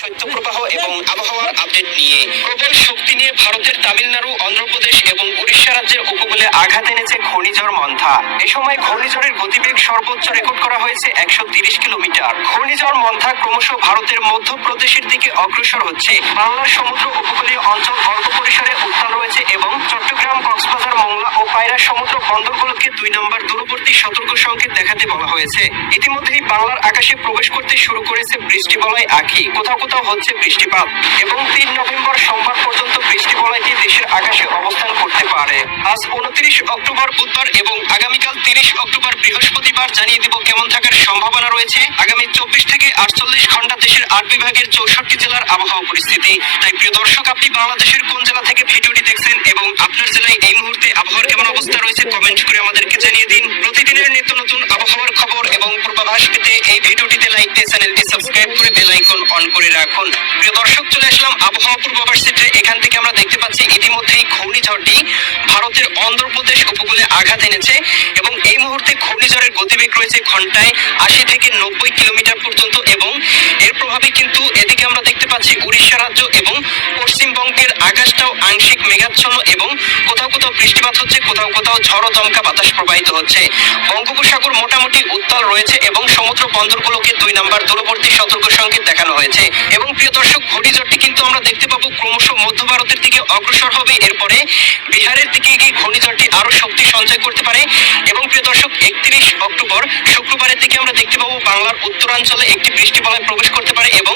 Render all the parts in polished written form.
শৈত্যপ্রবাহ এবং আবহাওয়ার আপডেট নিয়ে প্রবল শক্তি নিয়ে ভারতের তামিলনাড়ু, অন্ধ্রপ্রদেশ এবং উড়িষ্যা রাজ্যের উপকূলে আঘাত এনেছে ঘূর্ণিঝড় মন্থা। এ সময় ঘূর্ণিঝড়ের গতিবেগ সর্বোচ্চ রেকর্ড করা হয়েছে 130 কিলোমিটার। ঘূর্ণিঝড় মন্থা ক্রমশ ভারতের মধ্যপ্রদেশের দিকে অগ্রসর হচ্ছে। বাংলার সমুদ্র উপকূলীয় অঞ্চল অল্প পরিসরে উত্তাল রয়েছে এবং চট্টগ্রাম, কক্সবাজার, মংলা ও পায়রা সমুদ্র বন্দরগুলোকে 2 নম্বর দূরবর্তী সতর্ক সংকেত দেখাতে বলা হয়েছে। ইতিমধ্যেই বাংলার আকাশে প্রবেশ করতে শুরু করেছে বৃষ্টিবলয় আঁখি। কোথাও কোথাও হচ্ছে বৃষ্টিপাত এবং 3 নভেম্বর সোমবার পর্যন্ত বৃষ্টিবলয়টি দেশের আকাশে অবস্থান করতে পারে। আজ 29 অক্টোবর বুধবার এবং আগামীকাল 30 অক্টোবর বৃহস্পতিবার জানিয়ে দেব কেমন থাকার সম্ভাবনা রয়েছে আগামী 24 থেকে 48 ঘন্টা দেশের 8 বিভাগের 64 জেলার আবহাওয়া পরিস্থিতি। তাই প্রিয় দর্শক, আপনি বাংলাদেশের কোন জেলা থেকে ভিডিওটি দেখছেন এবং আপনার জেলায় এই মুহূর্তে আবহাওয়ার কেমন অবস্থা রয়েছে কমেন্ট করে আমাদেরকে জানিয়ে দিন। প্রতিদিনের নিত্য নতুন আবহাওয়ার খবর এবং পূর্বাভাস পেতে এই ভিডিওটিতে লাইক দিয়ে চ্যানেলটি সাবস্ক্রাইব করে বেল আইকন অন করে রাখুন। প্রিয় দর্শক, চলে আসলাম আবহাওয়া পূর্বাভাস চিত্রে। এখান থেকে আমরা দেখতে পাচ্ছি ইতিমধ্যেই ঘূর্ণিঝড়টি ভারতের অন্ধ্রপ্রদেশ উপকূলে আঘাত এনেছে এবং এই মুহূর্তে ঘূর্ণিঝড়ের গতিবেগ রয়েছে ঘন্টায় 80 থেকে 90 কিলোমিটার পর্যন্ত এবং এর প্রভাবে কিন্তু এদিকে আমরা দেখতে পাচ্ছি উড়িষ্যা রাজ্য এবং পশ্চিমবঙ্গের আকাশটাও আংশিক মেঘাচ্ছন্ন এবং কোথাও কোথাও বৃষ্টিপাত হচ্ছে, কোথাও কোথাও ঝড়ো দমকা বাতাস প্রবাহিত হচ্ছে। বঙ্গোপসাগর মোটামুটি উত্তাল রয়েছে এবং সমুদ্র বন্দরগুলোকে 2 নম্বর দূরবর্তী সতর্ক সংকেত দেখানো হয়েছে। এবং প্রিয় দর্শক, ঘূর্ণিঝড়টি কিন্তু আমরা দেখতে পাবো ক্রমশ মধ্য ভারতের দিকে অগ্রসর হবে। এরপরে বিহারের দিকে গিয়ে ঘূর্ণিঝড়টি আরো শক্তি সঞ্চয় করতে পারে এবং প্রিয় দর্শক 31 অক্টোবর শুক্রবারের দিকে আমরা দেখতে পাবো বাংলার উত্তরাঞ্চলে একটি বৃষ্টিবলয় প্রবেশ করতে পারে এবং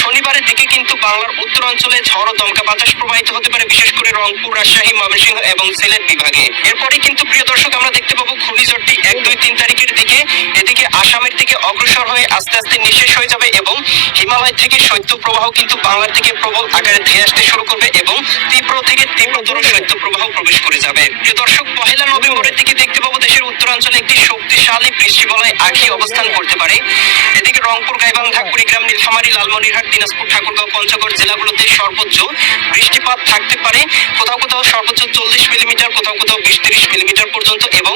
শনিবারের দিকে কিন্তু বাংলার উত্তরাঞ্চলে ঝড় ও দমকা বাতাস প্রবাহিত হতে পারে, বিশেষ করে রংপুর, রাজশাহী, ময়মনসিংহ এবং সিলেট বিভাগে। এরপরে কিন্তু প্রিয় দর্শক আমরা দেখতে পাবো ঘূর্ণিঝড়টি 1, 2, 3 তারিখের দিকে এদিকে আসামের দিকে অগ্রসর হয়ে আস্তে আস্তে নিঃশেষ হয়ে যাবে এবং হিমালয় থেকে শৈত্যপ্রবাহ কিন্তু বাংলার দিকে প্রবল আকারে ধেয়ে আসতে শুরু করবে এবং তীব্র থেকে তীব্রতর শৈত্যপ্রবাহ প্রবেশ করে যাবে। প্রিয় দর্শক, 1 নভেম্বরের দিকে দেখতে পাবো দেশের উত্তরাঞ্চলে একটি শক্তিশালী বৃষ্টিবলয় আঁখি অবস্থান করতে পারে। এদিকে রংপুর, গাইবান্ধা, কুড়িগ্রাম, নীলফামারী, লালমনিরহাট, দিনাজপুর, ঠাকুরগাঁও, পঞ্চগড় জেলাগুলোতে সর্বোচ্চ বৃষ্টিপাত থাকতে পারে। কোথাও কোথাও সর্বোচ্চ 40 মিলিমিটার, কোথাও কোথাও 20-30 মিলিমিটার পর্যন্ত এবং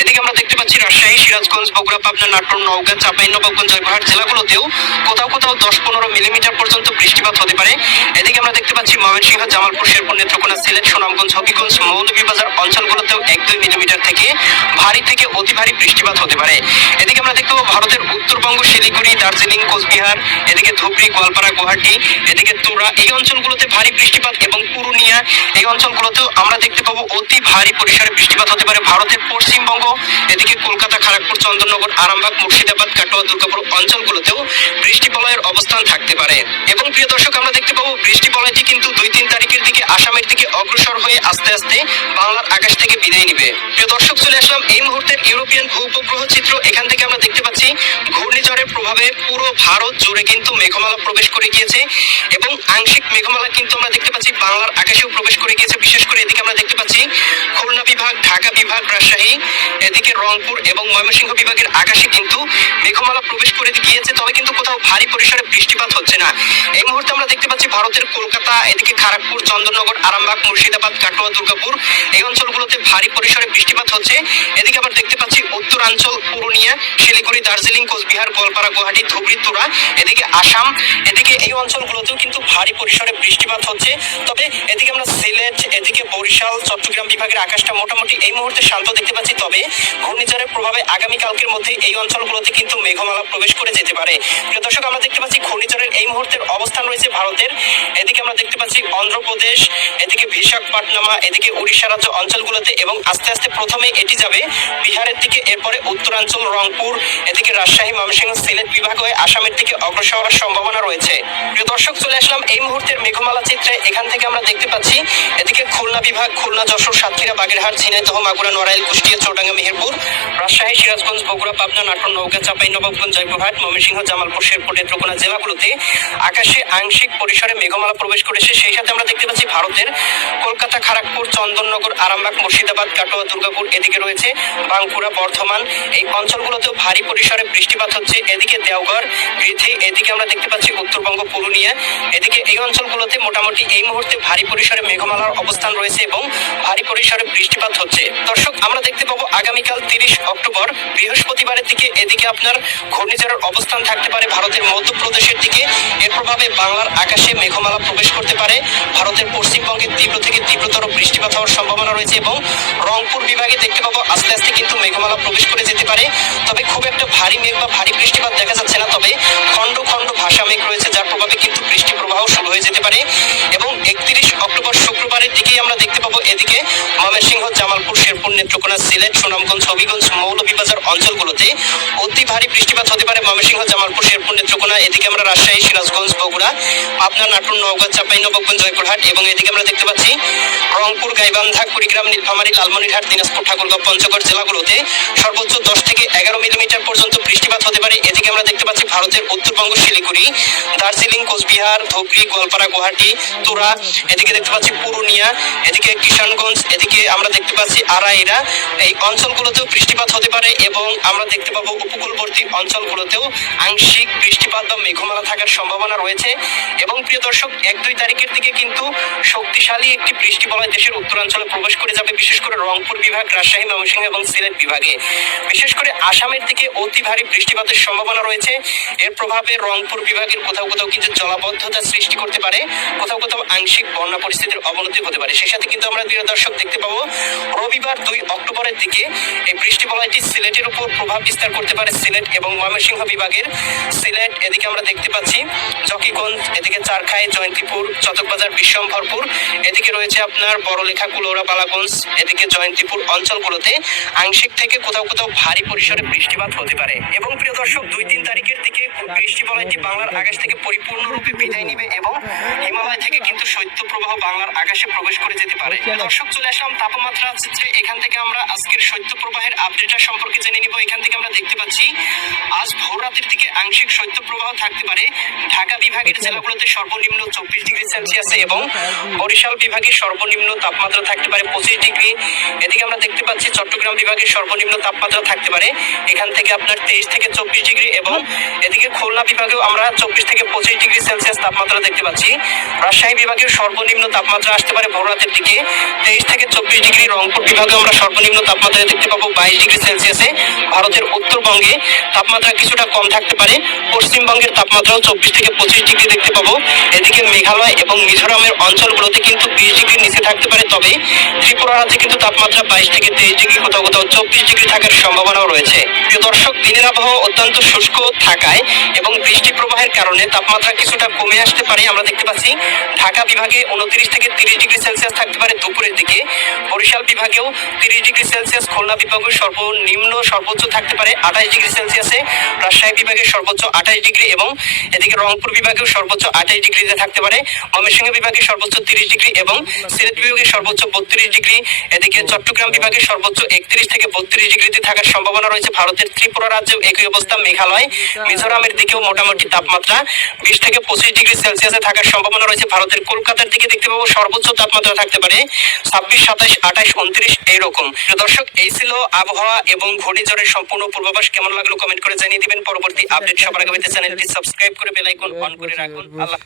এদিকে আমরা দেখতে পাচ্ছি রাজশাহী, সিরাজগঞ্জ, বগুড়া, পাবনা, নাটোর, নওগাঁ, চাঁপাইনবাবগঞ্জ, জয়পুরহাট জেলাগুলোতেও কোথাও কোথাও 10-15 মিলিমিটার পর্যন্ত বৃষ্টিপাত হতে পারে। এদিকে আমরা দেখতে পাচ্ছি ময়মনসিংহ, জামালপুর, শেরপুর, নেত্রকোনা, সিলেট, সুনামগঞ্জ, হবিগঞ্জ, মৌলভীবাজার অঞ্চলগুলোতেও 1-2 মিলিমিটার থেকে ভারী থেকে অতি ভারী বৃষ্টিপাত হতে পারে। এদিকে আমরা দেখতে পাবো ভারতের উত্তরবঙ্গ, শিলিগুড়ি, দার্জিলিং, কোচবিহার, এদিকে ধুবড়ী, গোয়ালপাড়া, গুয়াহাটি, এদিকে তুরা, এই অঞ্চলগুলোতে ভারী বৃষ্টিপাত এবং পুরুলিয়া এই অঞ্চলগুলোতেও আমরা দেখতে পাবো অতি ভারী পরিসরে বৃষ্টিপাত হতে পারে। ভারতের পশ্চিমবঙ্গ, এদিকে কলকাতা, খড়গপুর, চন্দননগর, আরামবাগ, মুর্শিদাবাদ, কাটোয়া, দুর্গাপুর অঞ্চলগুলোতেও বৃষ্টিবলয়ের অবস্থান থাকতে পারে। এবং প্রিয় দর্শক, আমরা দেখতে পাবো বৃষ্টিবলয়টি কিন্তু 2-3 তারিখের দিকে আসামের দিকে অগ্রসর হয়ে আস্তে আস্তে বাংলার আকাশ থেকে বিদায় নিবে। প্রিয় দর্শক, চলে আসলাম এই মুহূর্তের ইউরোপিয়ান ভূ-উপগ্রহ চিত্র। এখান থেকে আমরা দেখতে পাচ্ছি ঘূর্ণিঝড়ের প্রভাবে পুরো ভারত জুড়ে কিন্তু মেঘমালা প্রবেশ করে গিয়েছে এবং আংশিক মেঘমালা কিন্তু আমরা দেখতে পাচ্ছি বাংলার আকাশেও প্রবেশ করে গিয়েছে। বিশেষ করে এদিকে আমরা দেখতে পাচ্ছি খুলনা বিভাগ, ঢাকা বিভাগ, রাজশাহী, এদিকে রংপুর এবং ময়মনসিংহ বিভাগের আকাশে কিন্তু মেঘমালা প্রবেশ করে গিয়েছে, তবে কিন্তু কোথাও ভারী পরিসরে বৃষ্টিপাত হচ্ছে না। এই মুহূর্তে আমরা দেখতে পাচ্ছি ভারতের কলকাতা, এদিকে খড়গপুর, চন্দননগর, আরামবাগ, মুর্শিদাবাদ, কাটোয়া, দুর্গাপুর এই অঞ্চলগুলোতে ভারী পরিসরে বৃষ্টিপাত হচ্ছে। এদিকে আবার দেখতে পাচ্ছি উত্তরাঞ্চল, পুরুলিয়া, শিলিগুড়ি, দার্জিলিং, কোচবিহার, গোয়ালপাড়া, গুয়াহাটি, ধুবড়ী, তুরা, এদিকে আসাম, এদিকে এই অঞ্চলগুলোতেও কিন্তু ভারী পরিসরে বৃষ্টিপাত হচ্ছে। তবে এদিকে আমরা সিলেট, এদিকে বরিশাল, চট্টগ্রাম বিভাগের আকাশটা মোটামুটি এই মুহূর্তে শান্ত দেখতে পাচ্ছি। তবে ঘূর্ণিঝড়ের প্রভাবে আগামীকালকের মধ্যে এই অঞ্চলগুলোতে কিন্তু মেঘমালা প্রবেশ করে যেতে পারে। প্রিয় দর্শক, আমরা দেখতে পাচ্ছি ঘূর্ণিঝড়ের এই মুহূর্তের অবস্থান রয়েছে ভারতের, এদিকে আমরা দেখতে পাচ্ছি অন্ধ্রপ্রদেশ, এদিকে বিশাখাপট্টনম, এদিকে উড়িষ্যা রাজ্য অঞ্চলগুলোতে এবং আস্তে আস্তে প্রথমে এটি যাবে বিহারের দিকে, এরপরে উত্তরাঞ্চল, রংপুর, এদিকে রাজশাহী, ময়মনসিংহ, সিলেট বিভাগ হয়ে আসামের দিকে অগ্রসর হওয়ার সম্ভাবনা রয়েছে। প্রিয় দর্শক, চলে আসলাম এই মুহূর্তের মেঘমালা চিত্রে। এখান থেকে আমরা দেখতে পাচ্ছি এদিকে খুলনা বিভাগ, খুলনা, যশোর, সাতক্ষীরা, বাগেরহাট, ঝিনাইদহ, মাগুরা, নড়াইল, কুষ্টিয়া, চৌডাঙ্গা, মেহেরপুর, রাজশাহী, সিরাজগঞ্জ, বগুড়া, পাবনা, নাটোর, নওগাঁ, চাঁপাইনবাবগঞ্জ, জয়পুরহাট, ময়মনসিংহ, জামালপুর, শেরপুর, নেত্রকোনা জেলাগুলোতে আকাশে আংশিক পরিসরে মেঘমালা প্রবেশ করেছে। সেই সাথে আমরা দেখতে পাচ্ছি ভারতের কলকাতা, খড়গপুর, চন্দননগর, আরামবাগ, মুর্শিদাবাদ, কাটোয়া, দুর্গাপুর, এদিকে রয়েছে বাঁকুড়া, বর্ধমান এই অঞ্চলগুলোতেও ভারী পরিসরে বৃষ্টিপাত হচ্ছে। এদিকে দেওঘর, গৃথি, এদিকে আমরা দেখতে পাচ্ছি উত্তরবঙ্গ, পুরুলিয়া, এদিকে এই অঞ্চলগুলোতে মোটামুটি এই মুহূর্তে ভারী পরিসরে মেঘমালার অবস্থান রয়েছে এবং ভারী ভারী পরিসরে বৃষ্টিপাত হচ্ছে। দর্শক, আমরা দেখতে পাবো আগামীকাল 30 অক্টোবর বৃহস্পতিবারের দিকে এদিকে আপনার ঘূর্ণিঝড়ের অবস্থান থাকতে পারে ভারতের মধ্যপ্রদেশের দিকে। এর প্রভাবে বাংলার আকাশে মেঘমালা প্রবেশ করতে পারে। ভারতের পশ্চিমবঙ্গে তীব্র থেকে তীব্রতর বৃষ্টিপাত হওয়ার সম্ভাবনা রয়েছে এবং রংপুর বিভাগে দেখতে পাবো আস্তে আস্তে কিন্তু মেঘমালা প্রবেশ করে যেতে পারে। তবে খুব একটা ভারী মেঘ বা ভারী বৃষ্টিপাত দেখা যাচ্ছে না, তবে খণ্ড খণ্ড ভাসা মেঘ রয়েছে, যার প্রভাবে কিন্তু বৃষ্টি প্রবাহ শুরু হয়ে যেতে পারে। এবং 31 অক্টোবর শুক্রবারের দিকেই আমরা দেখতে পাবো এদিকে ময়মনসিংহ, জামালপুর, শেরপুর, নেত্রকোনা, সিলেট, সুনামগঞ্জ, হবিগঞ্জ, মৌলভীবাজার অঞ্চলগুলোতে অতি ভারী বৃষ্টিপাত হতে পারে। ময়মনসিংহ, জামালপুর, শেরপুর, নেত্রকোনা, এদিকে আমরা রাজশাহী, সিরাজগঞ্জ, বগুড়া, পাবনা, নাটোর, নওগাঁ, চাঁপাইনবাবগঞ্জ, জয়পুরহাট এবং এদিকে আমরা দেখতে পাচ্ছি রংপুর, গাইবান্ধা, কুড়িগ্রাম, নীলফামারী, লালমনিরহাট, দিনাজপুর, ঠাকুরগাঁও, পঞ্চগড় জেলাগুলোতে সর্বোচ্চ 10 থেকে 11 মিলিমিটার পর্যন্ত বৃষ্টিপাত হতে পারে। এদিকে আমরা দেখতে পাচ্ছি ভারতের উত্তরবঙ্গ, শিলিগুড়ি, দার্জিলিং, কোচবিহার, ধুবড়ী, গোয়ালপাড়া, গুয়াহাটি, তুরা, এদিকে দেখতে পাচ্ছি পুরুলিয়া, এদিকে কিষানগঞ্জ, এদিকে আমরা দেখতে পাচ্ছি আড়াইরা, এই অঞ্চলগুলোতেও বৃষ্টিপাত হতে পারে। এবং আমরা দেখতে পাবো উপকূলবর্তী অঞ্চলগুলোতেও আংশিক বৃষ্টিপাত বা মেঘমালা থাকার সম্ভাবনা রয়েছে। এবং প্রিয় দর্শক, 1-2 তারিখের দিকে কিন্তু শক্তিশালী একটি বৃষ্টি বলয় দেশের উত্তরাঞ্চলে প্রবেশ করে যাবে, বিশেষ করে রংপুর বিভাগ, রাজশাহী, ময়মনসিংহ এবং সিলেট বিভাগে। বিশেষ করে আসামের দিকে অতি ভারী বৃষ্টিপাতের সম্ভাবনা রয়েছে। এর প্রভাবে রংপুর বিভাগের কোথাও কোথাও কিন্তু জলাবদ্ধতা সৃষ্টি করতে পারে, কোথাও কোথাও আংশিক বন্যা পরিস্থিতির অবনতি হতে পারে। সেই সাথে কিন্তু আমরা প্রিয় দর্শক দেখতে পাবো রবিবার 2 অক্টোবরের দিকে এই বৃষ্টি বলয়টি সিলেটের উপর প্রভাব বিস্তার করতে পারে। সিলেট এবং ময়মনসিংহ বিভাগের সিলেট, এদিকে আমরা দেখতে পাচ্ছি জকিগঞ্জ, এদিকে চারখাই, জয়ন্তীপুর, চতকবাজার, বিশ্বম্ভরপুর, এদিকে রয়েছে আপনার বড়লেখা, কুলৌরা, বালাগঞ্জ, এদিকে জয়ন্তীপুর অঞ্চলগুলোতে আংশিক থেকে কোথাও কোথাও ভারী পরিসরে বৃষ্টিপাত হতে পারে। এবং প্রিয় দর্শক, 2-3 তারিখের দিকে বৃষ্টি বলয়টি বাংলার আকাশ থেকে পরিপূর্ণরূপে বিদায় নিবে এবং হিমালয় থেকে কিন্তু শৈত্যপ্রবাহ বাংলার আকাশে প্রবেশ করে যেতে পারে। দর্শক, চলে আসলাম তাপমাত্রা চিত্রে। এখান থেকে আমরা আজকের শৈত্যপ্রবাহের আপডেটটা সম্পর্কে জেনে নিব। এখান থেকে আমরা দেখতে পাচ্ছি আজ ভোর রাতের দিকে আংশিক শৈত্যপ্রবাহ থাকতে পারে ঢাকা বিভাগের জেলাগুলোতে সর্বনিম্ন 24 ডিগ্রি সেলসিয়াসে এবং বরিশাল বিভাগের সর্বনিম্ন তাপমাত্রা থাকতে পারে 25 ডিগ্রি। এদিকে আমরা দেখতে পাচ্ছি চট্টগ্রাম বিভাগের সর্বনিম্ন তাপমাত্রা থাকতে পারে এখান থেকে আপনার 23 থেকে 24 ডিগ্রি এবং এদিকে খুলনা বিভাগেও আমরা 24 থেকে 25 ডিগ্রি সেলসিয়াস তাপমাত্রা দেখতে পাচ্ছি। রাজশাহী বিভাগের সর্বনিম্ন তাপমাত্রা আসতে পারে ভোর রাতের দিকে 23 থেকে 24 ডিগ্রি। রংপুর বিভাগে আমরা সর্বনিম্ন তাপমাত্রা দেখতে পাবো 22 ডিগ্রি সেলসিয়াসে। ভারতের উত্তরবঙ্গে তাপমাত্রা কিছুটা কম থাকতে পারে। পশ্চিমবঙ্গের তাপমাত্রাও 24 থেকে 25 ডিগ্রি দেখতে পাবো। এদিকে মেঘালয় এবং মিজোরামের অঞ্চলগুলোতে কিন্তু 20 ডিগ্রির নিচে থাকতে পারে, তবে ত্রিপুরা রাজ্যে কিন্তু তাপমাত্রা 22 থেকে 23 ডিগ্রি, কোথাও কোথাও 24 ডিগ্রি থাকার সম্ভাবনাও রয়েছে। প্রিয় দর্শক, দিনের আবহাওয়া অত্যন্ত শুষ্ক থাকায় এবং বৃষ্টি প্রবাহের কারণে তাপমাত্রা কিছুটা কমে আসতে পারে। আমরা দেখতে পাচ্ছি ঢাকা বিভাগে 29 থেকে 30 ডিগ্রি সেলসিয়াস থাকতে পারে দুপুরের দিকে। বরিশাল বিভাগেও 30 ডিগ্রি সেলসিয়াস, খুলনা বিভাগের সর্বনিম্ন সর্বোচ্চ থাকতে পারে 28 ডিগ্রি সেলসিয়াসে, রাজশাহী বিভাগের সর্বোচ্চ 28 ডিগ্রি এবং এদিকে রংপুর বিভাগেও সর্বোচ্চ 28 ডিগ্রিতে থাকতে পারে। ময়মনসিংহ বিভাগের সর্বোচ্চ 30 ডিগ্রি এবং সিলেট বিভাগের সর্বোচ্চ 32 ডিগ্রি। এদিকে চট্টগ্রাম বিভাগের সর্বোচ্চ 31 থেকে 32 ডিগ্রিতে থাকার সম্ভাবনা রয়েছে। ভারতের ত্রিপুরা রাজ্যেও একই অবস্থা। মেঘালয়, মিজোরামের দিকেও মোটামুটি তাপমাত্রা 20 থেকে 25 ডিগ্রি সেলসিয়াসে থাকার সম্ভাবনা রয়েছে। ভারতের কলকাতার দিকে দেখতে পাবো সর্বোচ্চ তাপমাত্রা থাকতে পারে 26, 27, 28, 29 এইরকম। দর্শক, এই ছিল আবহাওয়া এবং ঘূর্ণিঝড়ের সম্পূর্ণ পূর্বাভাস। কেমন লাগলো কমেন্ট করে জানিয়ে দিবেন। পরবর্তী আপডেট সবার আগে পেতে চ্যানেলটি সাবস্ক্রাইব করে বেল আইকন অন করে রাখুন। আল্লাহ।